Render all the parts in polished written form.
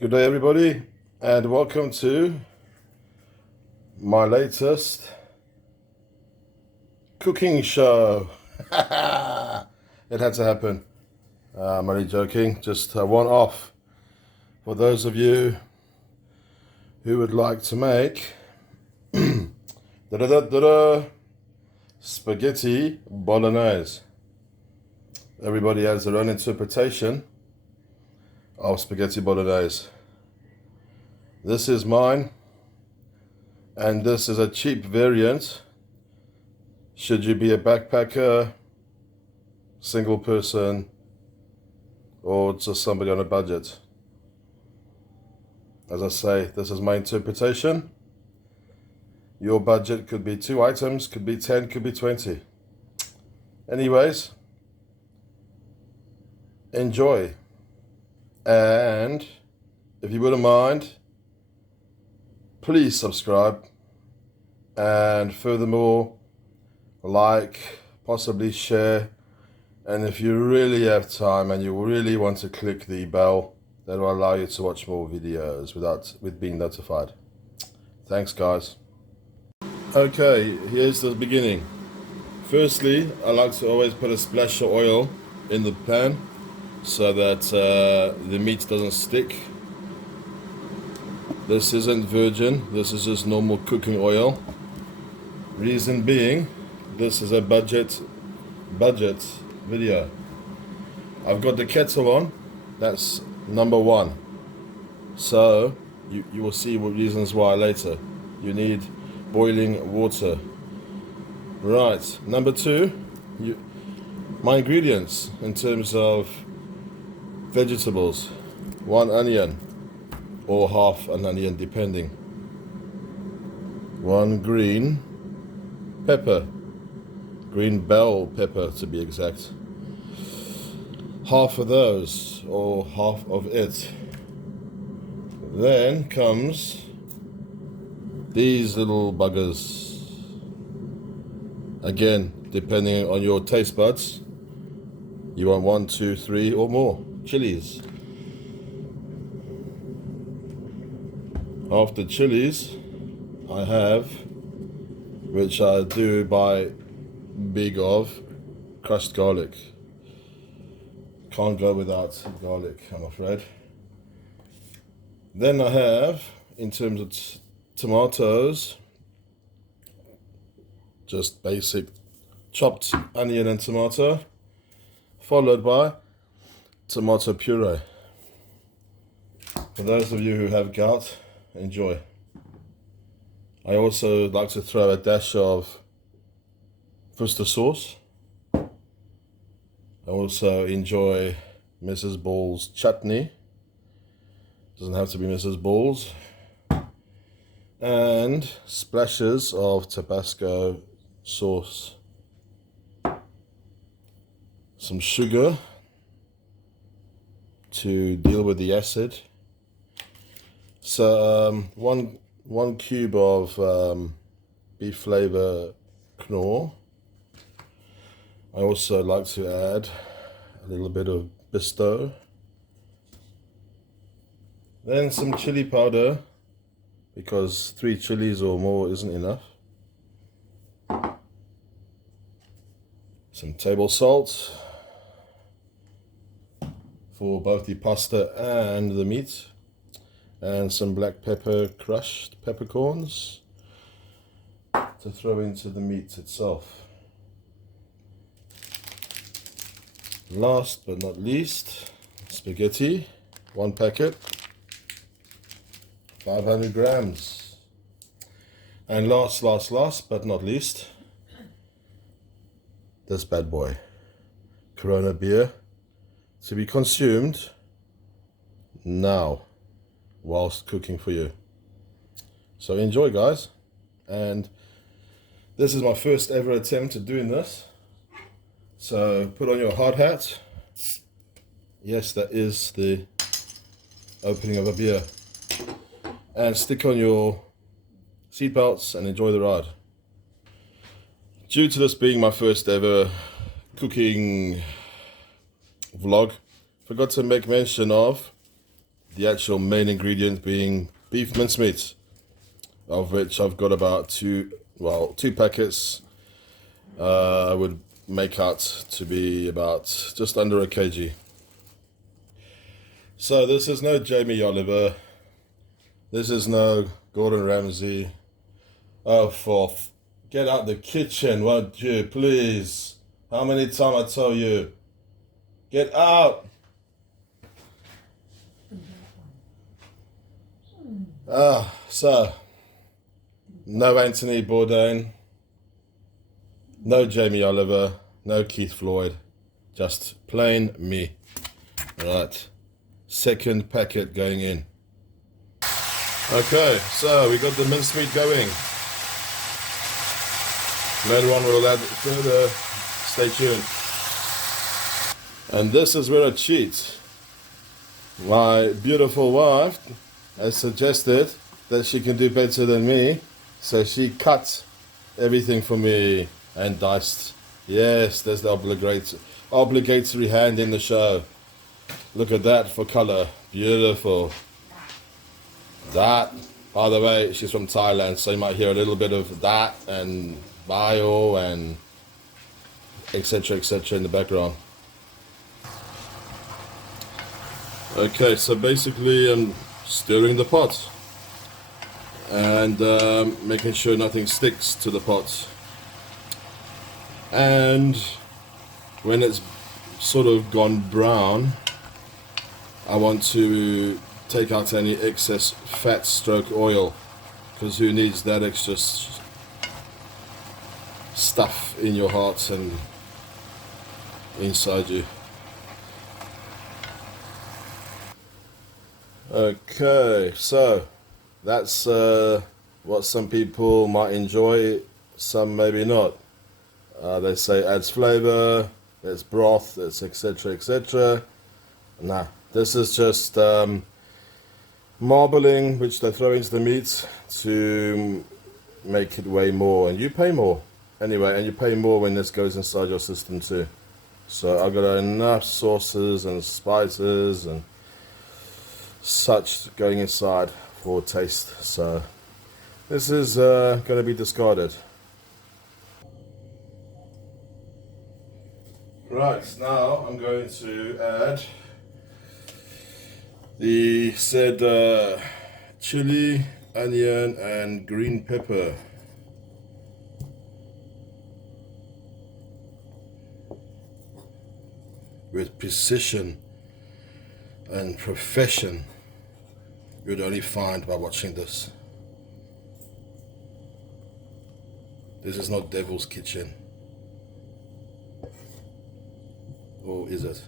Good day, everybody, and welcome to my latest cooking show. It had to happen. I'm only joking, just one off. For those of you who would like to make spaghetti Bolognaise. Everybody has their own interpretation of spaghetti Bolognaise. This is mine, and this is a cheap variant. Should you be a backpacker, single person, or just somebody on a budget? As I say, this is my interpretation. Your budget could be 2 items, could be 10, could be 20. Anyways, enjoy. And if you wouldn't mind, please subscribe, and furthermore, like, possibly share, and if you really have time and you really want to click the bell, that will allow you to watch more videos with being notified. Thanks, guys. Okay, here's the beginning. Firstly, I like to always put a splash of oil in the pan so that the meat doesn't stick. This isn't virgin, this is just normal cooking oil. Reason being, this is a budget video. I've got the kettle on, that's number one. So you will see what reasons why later. You need boiling water. Right, number two, my ingredients in terms of vegetables: 1 onion or half an onion depending, 1 green pepper, green bell pepper to be exact, half of those or half of it. Then comes these little buggers, again depending on your taste buds. You want 1, 2, 3 or more chilies. After chilies, I have, which I do buy big of, crushed garlic. Can't go without garlic, I'm afraid. Then I have, in terms of tomatoes, just basic chopped onion and tomato, followed by tomato puree. For those of you who have gout, enjoy. I also like to throw a dash of Worcester sauce. I also enjoy Mrs. Ball's chutney. Doesn't have to be Mrs. Ball's. And splashes of Tabasco sauce. Some sugar to deal with the acid. So one cube of beef flavor Knorr. I also like to add a little bit of Bisto. Then some chili powder, because 3 chilies or more isn't enough. Some table salt for both the pasta and the meat. And some black pepper, crushed peppercorns to throw into the meat itself. Last but not least, spaghetti, 1 packet, 500 grams. And last but not least, this bad boy, Corona beer, to be consumed now whilst cooking for you. So enjoy, guys. And this is my first ever attempt at doing this. So put on your hard hat. Yes, that is the opening of a beer. And stick on your seatbelts and enjoy the ride. Due to this being my first ever cooking vlog, forgot to make mention of the actual main ingredient being beef mincemeat, of which I've got about two packets. I would make out to be about just under a kg. So this is no Jamie Oliver. This is no Gordon Ramsay. Oh, get out the kitchen, won't you, please? How many times I tell you? Get out! So, no Anthony Bourdain, no Jamie Oliver, no Keith Floyd, just plain me. Right, second packet going in. Okay, so we got the mincemeat going. Later on we'll add further, stay tuned. And this is where I cheat. My beautiful wife has suggested that she can do better than me, so she cut everything for me and diced. Yes, there's the obligatory hand in the show. Look at that for color, beautiful. That, by the way, she's from Thailand, so you might hear a little bit of that and bio and etc in the background. Okay, so basically I'm stirring the pot and making sure nothing sticks to the pot. And when it's sort of gone brown, I want to take out any excess fat stroke oil, because who needs that extra stuff in your heart and inside you. Okay, so that's what some people might enjoy, some maybe not. They say adds flavor, there's broth, there's etc. Nah, this is just marbling, which they throw into the meat to make it weigh more, and you pay more anyway, and you pay more when this goes inside your system too. So I've got enough sauces and spices and such going inside for taste, so this is going to be discarded. Right, now I'm going to add the said chili, onion and green pepper. With precision and profession you'd only find by watching this. This is not Devil's Kitchen. Or is it?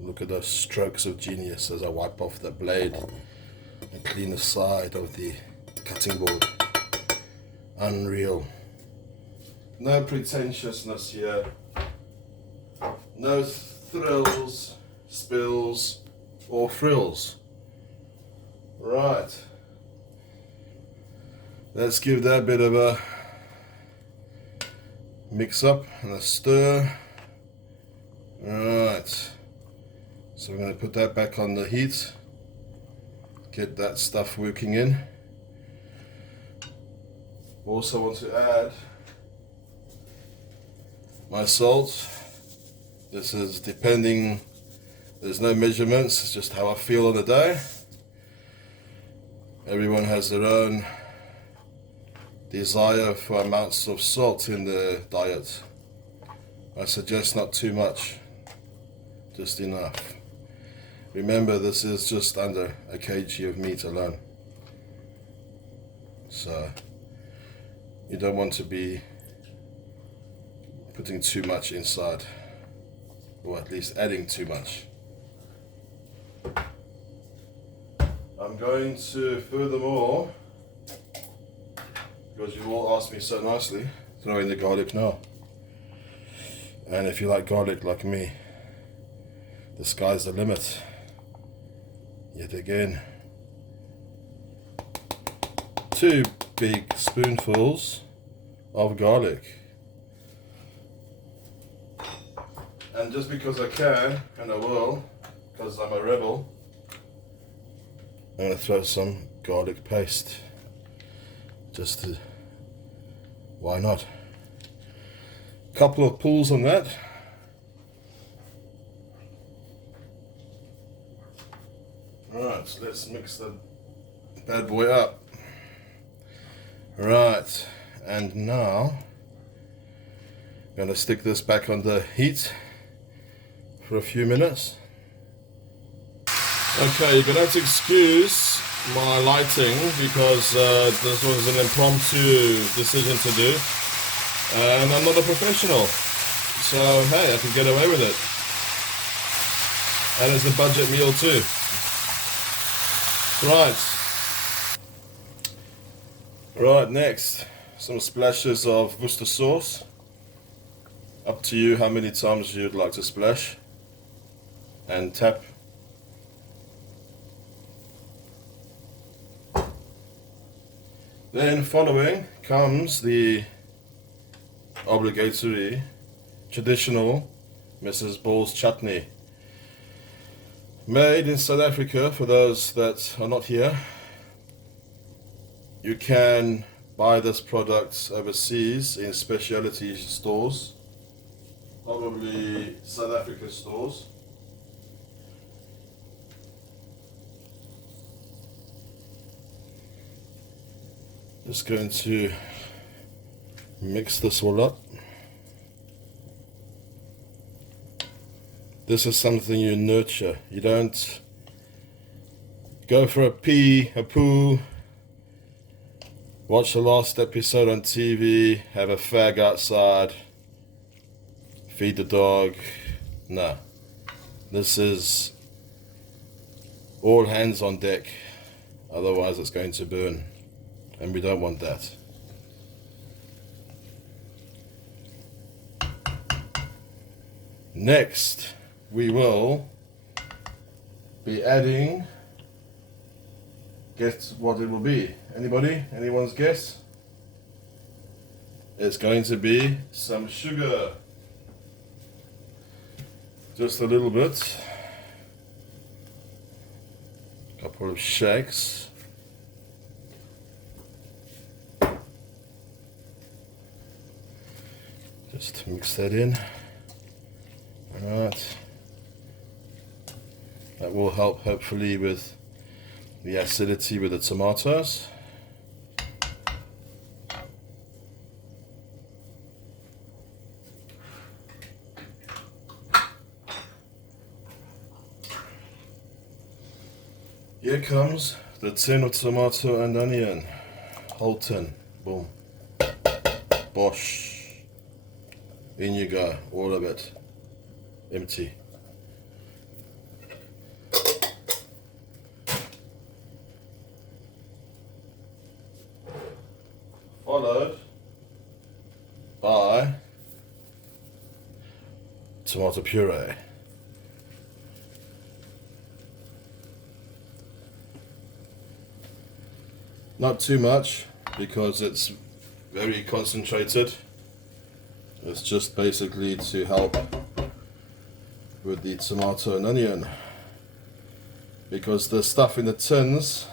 Look at those strokes of genius as I wipe off the blade and clean the side of the cutting board. Unreal. No pretentiousness here. No thrills, spills, or frills. Right. Let's give that a bit of a mix up and a stir. Right. So I'm going to put that back on the heat. Get that stuff working in. Also want to add my salt. This is depending, there's no measurements, it's just how I feel on the day. Everyone has their own desire for amounts of salt in their diet. I suggest not too much, just enough. Remember, this is just under a kg of meat alone. So you don't want to be putting too much inside, or at least adding too much. I'm going to, furthermore, because you all asked me so nicely, throw in the garlic now. And if you like garlic like me, the sky's the limit. Yet again, 2 big spoonfuls of garlic. And just because I can, and I will, because I'm a rebel, I'm going to throw some garlic paste. Just to, why not? Couple of pulls on that. Alright, so let's mix the bad boy up. Right, and now I'm going to stick this back on the heat for a few minutes. Okay, you're going to have to excuse my lighting because this was an impromptu decision to do, and I'm not a professional, so hey, I can get away with it. And it's a budget meal too. Right, next, some splashes of Worcester sauce. Up to you how many times you'd like to splash and tap. Then following comes the obligatory traditional Mrs. Ball's chutney. Made in South Africa, for those that are not here. You can buy this product overseas in specialty stores, probably South Africa stores. Just going to mix this all up. This is something you nurture. You don't go for a poo, watch the last episode on TV, have a fag outside, feed the dog. No. This is all hands on deck. Otherwise it's going to burn. And we don't want that. Next, we will be adding, guess what it will be? Anybody? Anyone's guess? It's going to be some sugar. Just a little bit. A couple of shakes. Just mix that in. Alright. That will help hopefully with the acidity with the tomatoes. Here comes the tin of tomato and onion. Whole tin. Boom. Bosh. In you go, all of it, empty. Followed by tomato puree. Not too much because it's very concentrated. It's just basically to help with the tomato and onion, because the stuff in the tins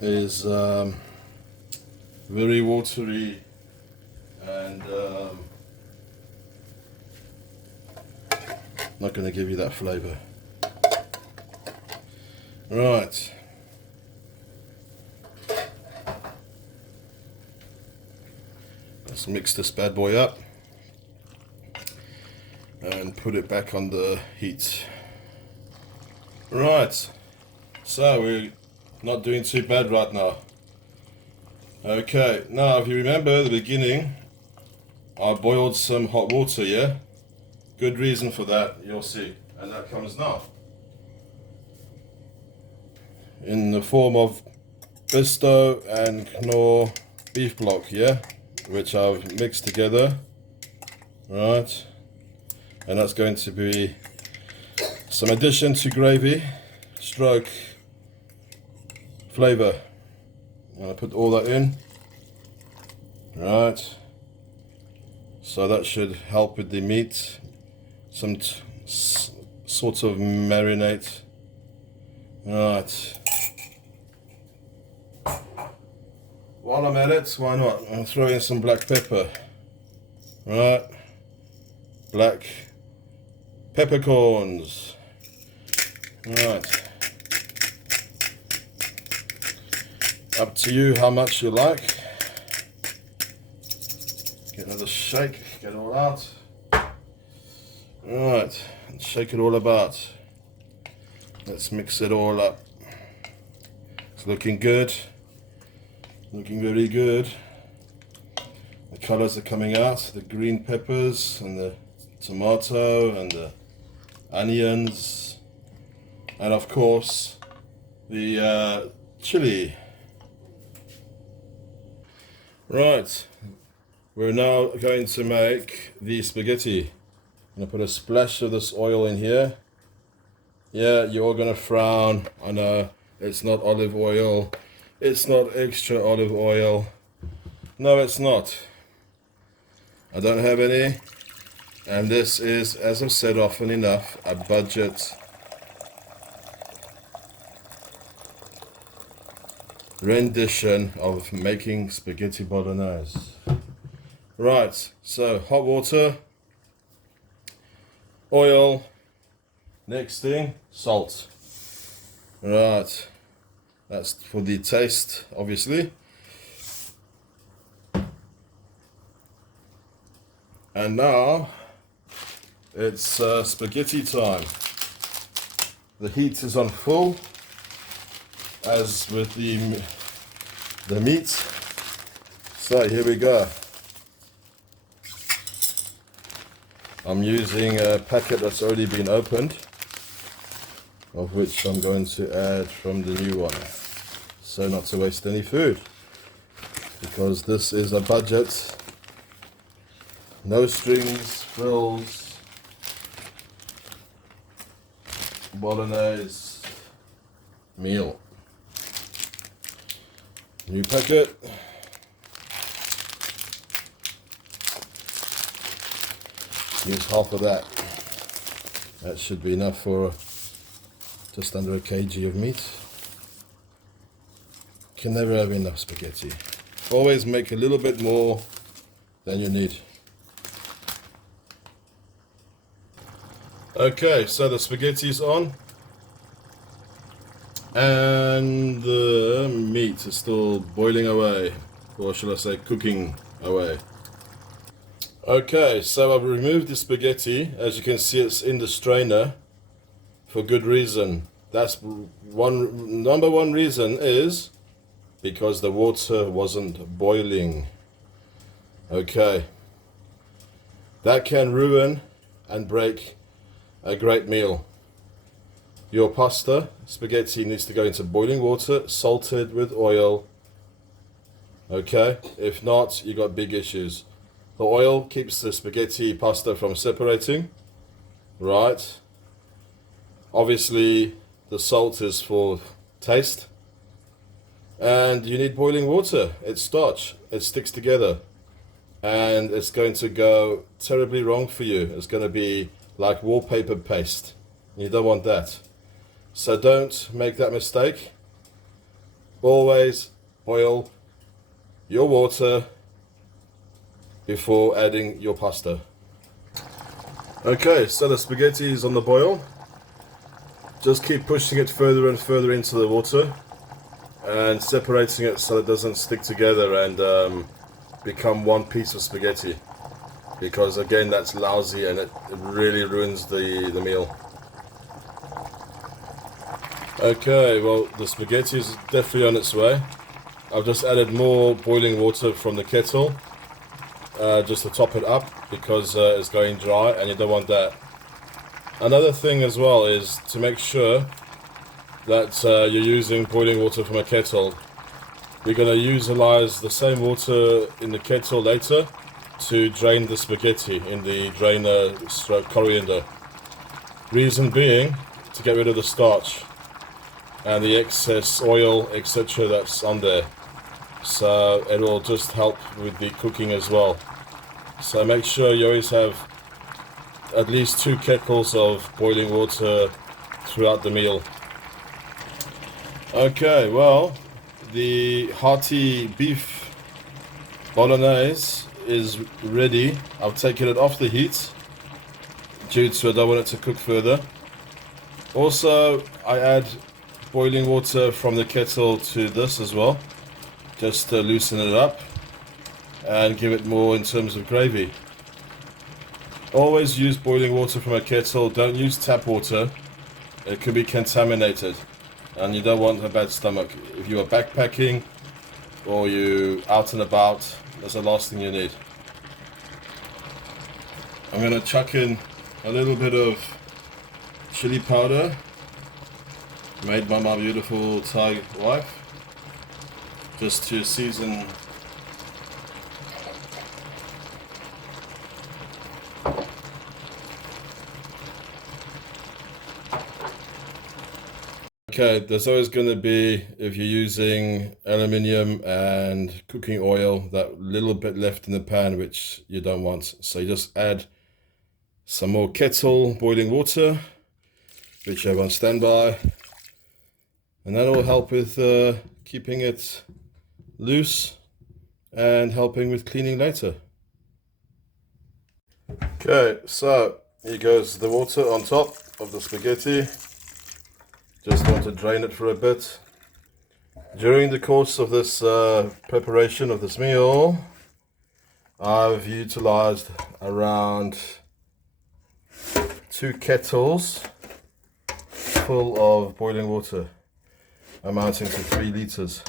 is very watery and not going to give you that flavor. Right. Let's mix this bad boy up and put it back on the heat. Right, so we're not doing too bad right now. Okay, now if you remember at the beginning, I boiled some hot water, yeah? Good reason for that, you'll see. And that comes now. In the form of Bisto and Knorr beef block, yeah? Which I've mixed together, right? And that's going to be some addition to gravy, stroke flavor. I'm going to put all that in, right? So that should help with the meat. Some sort of marinate. Right. While I'm at it, why not? I'll throw in some black pepper. Right. Black peppercorns. Right. Up to you how much you like. Get another shake, get it all out. Right, and shake it all about. Let's mix it all up. It's looking good. Looking very good. The colors are coming out. The green peppers and the tomato and the onions. And of course, the chili. Right, we're now going to make the spaghetti. I'm going to put a splash of this oil in here. Yeah, you're all going to frown. I know, it's not olive oil. It's not extra olive oil. No, it's not. I don't have any. And this is, as I've said often enough, a budget rendition of making spaghetti bolognese. Right, so hot water, oil, next thing, salt. Right, that's for the taste, obviously. And now it's spaghetti time. The heat is on full, as with the meat. So here we go. I'm using a packet that's already been opened, of which I'm going to add from the new one, so not to waste any food, because this is a budget, no strings, frills, bolognese meal. New packet. Use half of that. That should be enough for just under a kg of meat. Can never have enough spaghetti. Always make a little bit more than you need. Okay, so the spaghetti's on. And the meat is still boiling away, or should I say cooking away. Okay, so I've removed the spaghetti. As you can see, it's in the strainer for good reason. That's number one reason is because the water wasn't boiling. Okay, that can ruin and break a great meal. Your pasta, spaghetti, needs to go into boiling water, salted with oil. Okay, if not, you got big issues. The oil keeps the spaghetti pasta from separating, right? Obviously, the salt is for taste. And you need boiling water. It's starch. It sticks together. And it's going to go terribly wrong for you. It's going to be like wallpaper paste. You don't want that. So don't make that mistake. Always boil your water before adding your pasta. Okay, so the spaghetti is on the boil. Just keep pushing it further and further into the water and separating it so it doesn't stick together and become one piece of spaghetti, because again, that's lousy and it really ruins the meal. Okay, well, the spaghetti is definitely on its way. I've just added more boiling water from the kettle just to top it up, because it's going dry and you don't want that. Another thing as well is to make sure that you're using boiling water from a kettle. We're going to utilize the same water in the kettle later to drain the spaghetti in the drainer stroke coriander. Reason being, to get rid of the starch and the excess oil, etc. that's on there. So it will just help with the cooking as well. So make sure you always have at least 2 kettles of boiling water throughout the meal. Okay, well, the hearty beef Bolognaise is ready. I've taken it off the heat due to I don't want it to cook further. Also, I add boiling water from the kettle to this as well, just to loosen it up and give it more in terms of gravy. Always use boiling water from a kettle. Don't use tap water. It could be contaminated and you don't want a bad stomach. If you are backpacking or you out and about, that's the last thing you need. I'm going to chuck in a little bit of chili powder made by my beautiful Thai wife, just to season. Okay, there's always going to be, if you're using aluminium and cooking oil, that little bit left in the pan which you don't want. So you just add some more kettle boiling water, which I have on standby, and that will help with keeping it loose and helping with cleaning later. Okay, so here goes the water on top of the spaghetti. Just want to drain it for a bit. During the course of this preparation of this meal, I've utilized around 2 kettles full of boiling water, amounting to 3 liters.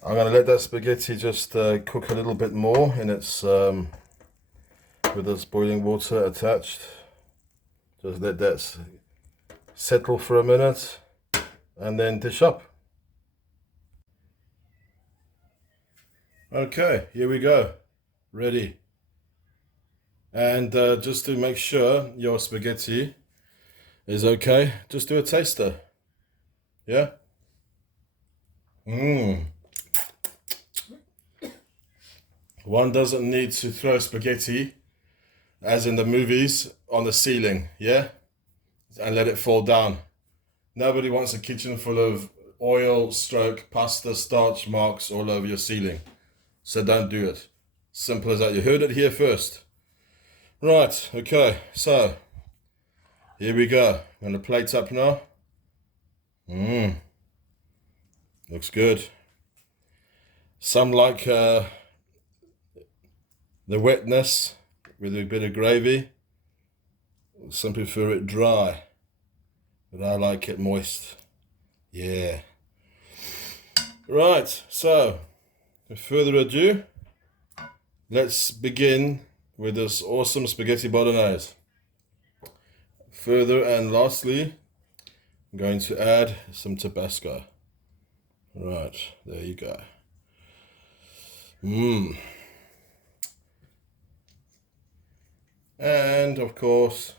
I'm going to let that spaghetti just cook a little bit more in its with this boiling water attached. Just let that settle for a minute and then dish up. Okay, here we go, ready. And just to make sure your spaghetti is okay, just do a taster. Yeah. One doesn't need to throw spaghetti, as in the movies, on the ceiling, yeah? And let it fall down. Nobody wants a kitchen full of oil stroke pasta starch marks all over your ceiling. So don't do it. Simple as that. You heard it here first. Right, okay, so here we go. I'm gonna plate up now. Looks good. Some like the wetness with a bit of gravy. Some prefer it dry, but I like it moist. Yeah. Right, so without further ado, let's begin with this awesome spaghetti bolognese. Further and lastly, I'm going to add some Tabasco. Right, there you go. And of course,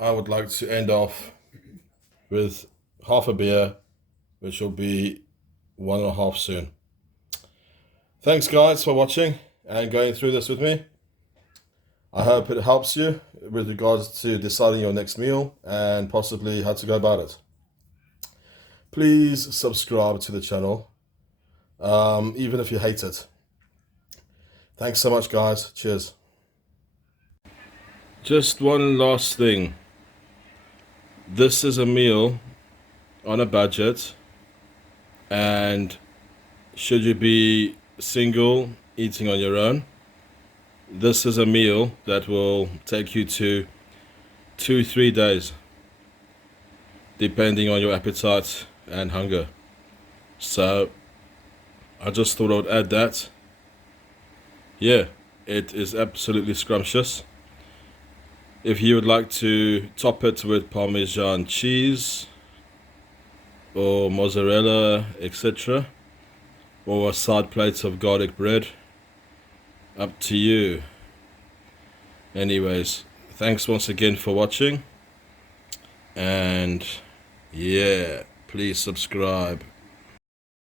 I would like to end off with half a beer, which will be 1.5 soon. Thanks guys for watching and going through this with me. I hope it helps you with regards to deciding your next meal and possibly how to go about it. Please subscribe to the channel, even if you hate it. Thanks so much guys, cheers. Just one last thing. This is a meal on a budget, and should you be single eating on your own, this is a meal that will take you to 2-3 days, depending on your appetite and hunger. So I just thought I would add that. Yeah, it is absolutely scrumptious. If you would like to top it with Parmesan cheese or mozzarella, etc., or a side plate of garlic bread, up to you. Anyways, thanks once again for watching, and yeah, please subscribe.